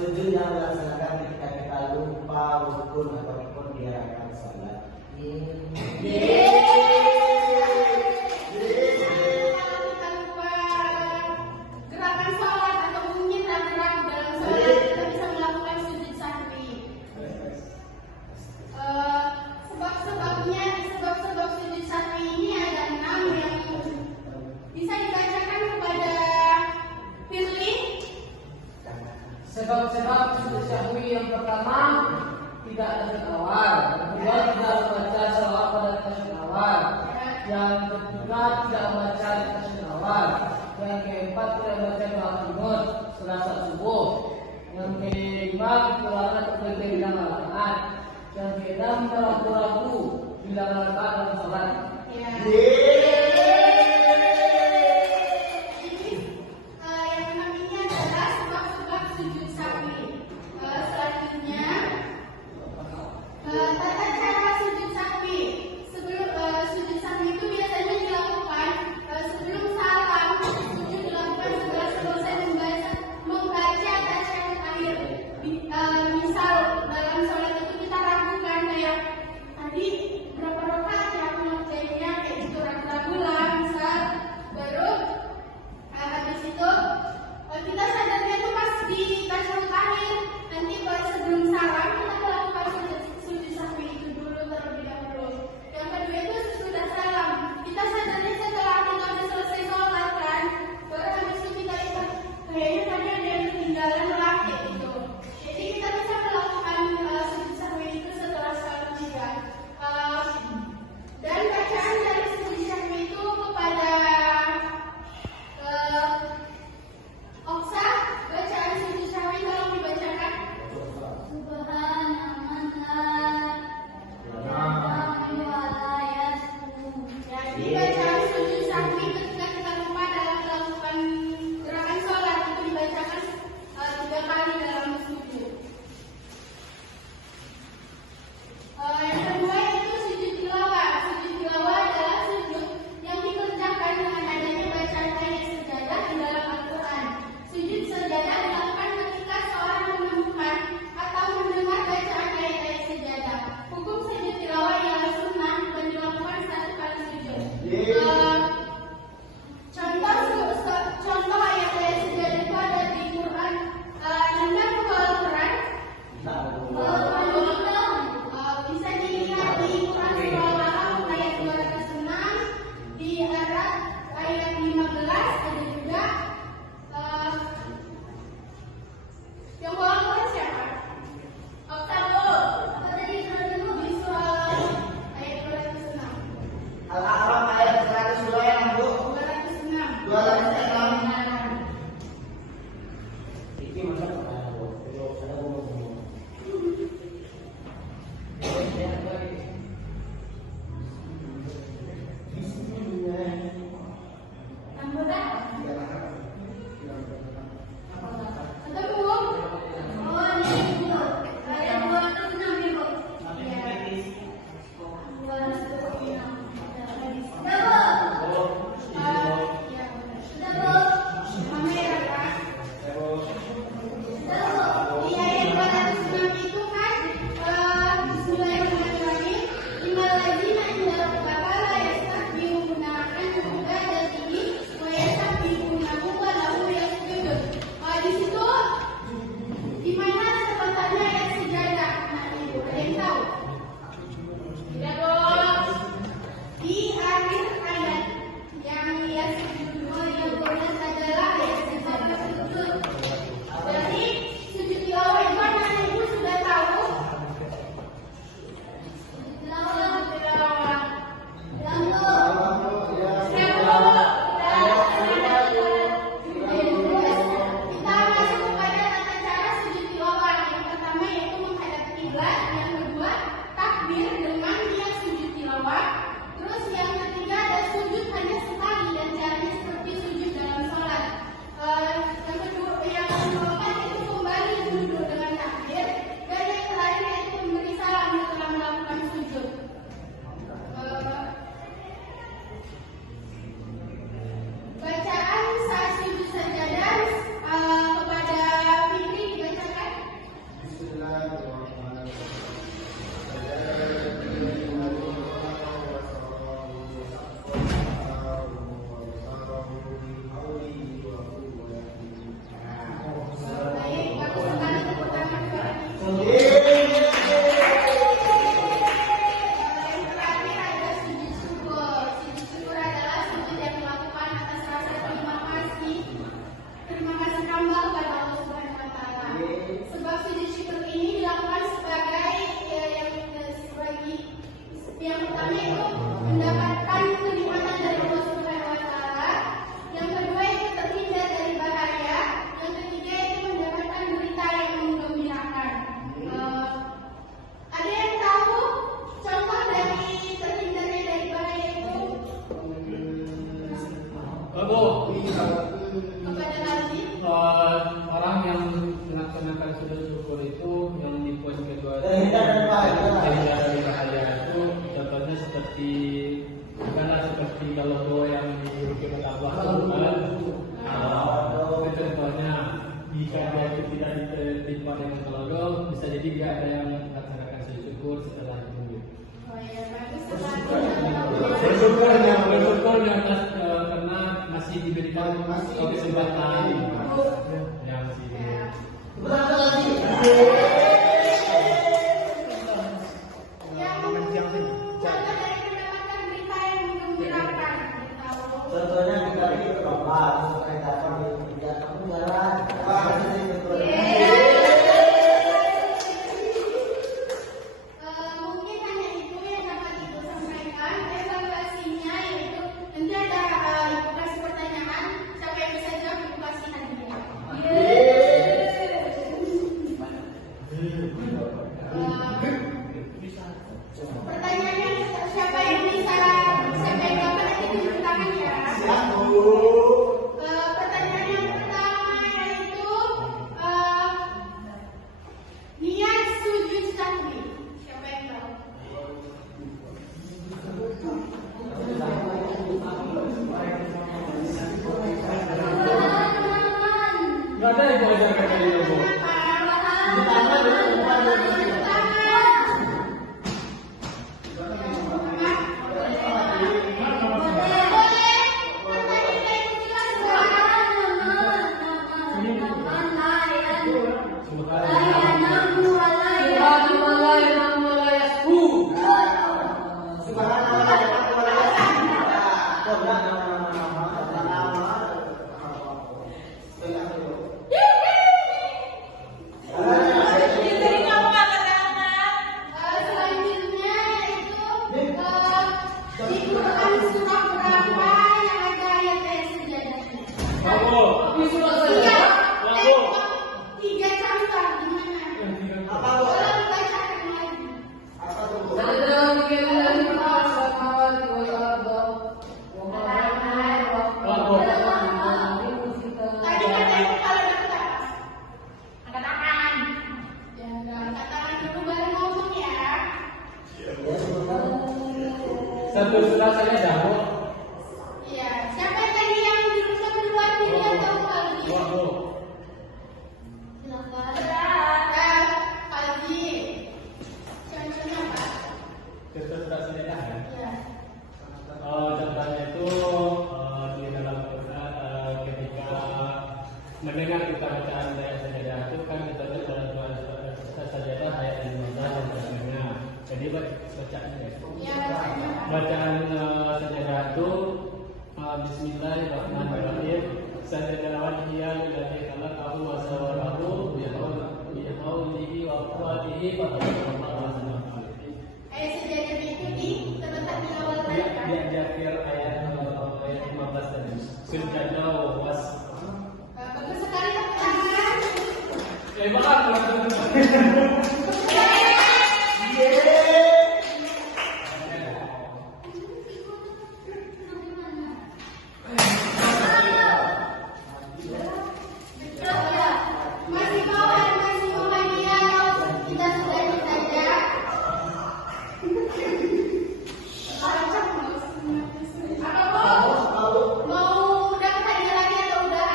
Sujud yang dilaksanakan ketika kita lupa rukun ataupun gerakan salat. Gerakan salat atau mungkin ragu-ragu dalam salat, kita bisa melakukan sujud sahwi. Sebab sujud sahwi ini ada 6 yang bisa dibacakan kepada Firly. Sebab-sebab sujud sahwi yang pertama tidak ada tasbih awal, yang kedua tidak membaca salawat pada tasbih awal, yang ketiga tidak membaca tasbih awal, yang keempat tidak membaca doa kunut setelah salat subuh, yang kelima kekurangan atau kelebihan rakaat, yang keenam ragu-ragu bilangan rakaat dalam salat. Tata cara sujud sahwi. Sujud sahwi itu biasanya dilakukan sebelum salam. Sujud dilakukan setelah selesai membaca tasyahud akhir. Misal dalam sholat itu kita ragukan kayak tadi berapa rakaat ya aku ngerjainnya kayak gitu ragu. Baik, bagus sekali tepuk tangan buat Anies. Yang terakhir ada sujud syukur. Sujud syukur adalah sujud yang dilakukan atas rasa terima kasih hamba kepada Allah Subhanahu Wa Taala. Sebab sujud syukur ini dilakukan sebagai yang pertama itu mendapatkan kenikmatan dari Allah Subhanahu Wa Taala. Yang kedua itu terhindar dari bahaya. Yang ketiga itu mendapatkan berita yang menggembirakan. Ada yang tahu contoh dari terhindarnya dari bahaya itu? Kepada Nazim. Orang yang melaksanakan sujud syukur itu yang di poin kedua Terhindar dari bahaya. terhindar dari bahaya itu contohnya seperti bukanlah seperti kalau doa yang dirugikan Allah itu kan itu contohnya jika dia itu tidak ditimpa dengan kelodo bisa jadi dia ada yang melaksanakan sujud syukur setelah itu. Oh ya, bagus sekali. Bersyukurnya karena masih diberikan kesempatan yang masih Berapa lagi? Contoh dari mendapatkan berita yang menggembirakan. Contohnya kita bikin obat, kereta api tidak kamu jalan. Mungkin hanya itu yang dapat Ibu sampaikan. Evaluasinya yaitu nanti ada Ibu kasih pertanyaan, siapa yang bisa jawab Ibu kasih hadiah. Pertanyaannya siapa yang dapat nanti tunjuk tangan ya. Pertanyaan yang pertama yaitu niat sujud sahwi. Siapa yang tahu? nggak ada yang belajar kata itu. Selanjutnya itu di Quran surah berapa yang ada ayat sejadahnya? Tiga contoh gimana? Tolong dibacakan lagi. Tadi katanya kalau dapat angkat tangan. Jangan angkat tangan dulu baru ngomong ya. Satu sudah saya jawab. Iya. Siapa tadi yang dirusak duluan Billy atau Faldi? Silakan. Faldi. Contohnya apa? Kita sudah selesai ya. Iya. Contohnya itu di dalam Quran ketika mendengar kita bacaan ayat sajadah itu kan kita itu dalam Quran sajadah ayat 15 dan sebagainya. Jadi bacaannya ya. Iya, bacanya. Bacaan sajadah itu Bismillahirrahmanirrahim. Sajadah wajhiyah lillahi khalaqahu wa sawwarahu bihaulihi wa quwwatihi fa Ayat sejadahnya itu terletak di awal tadi kan? di akhir ayat 15 tadi. Sujadah was. Bagus sekali tepuk tangan. Masih bawah dia kalau kita sudah ditanya. Apa mau dapat hadiah lagi atau udah?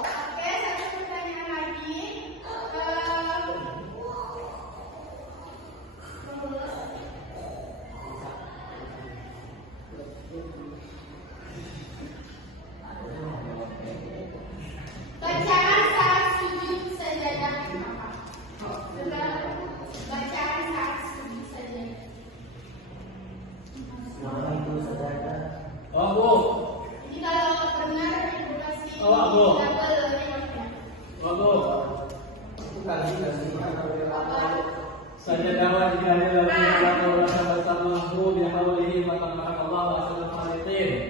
Oke, satu pertanyaan lagi. Bagus. Itu kali kasihnya Saja dapat dihadiri dalam Allah bersama mahbub yang Allah wa sallam